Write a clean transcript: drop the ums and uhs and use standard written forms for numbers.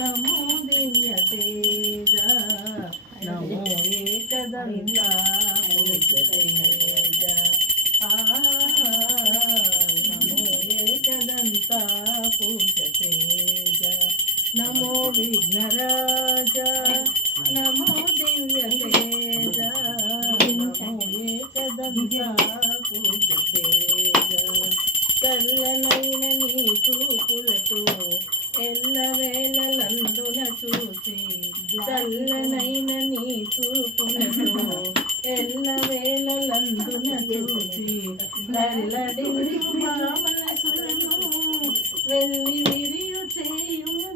నమో దివ్య తేజ నమో ఏకదంతా పూజ తేజ నమో ఏకదంతా పూజ తేజ నమో విఘ్నరాజ నమో దివ్య తేజ నమో ఏకదంతా పూజ తేజ చల్లనైన నీ చూపులతో ఎల్లవేళలందున చూసి చల్లనైన నీ చూపులతో ఎల్లవేళలందున చూసి నల్లడి మా మనసులను వెళ్ళి విరియు చేయుము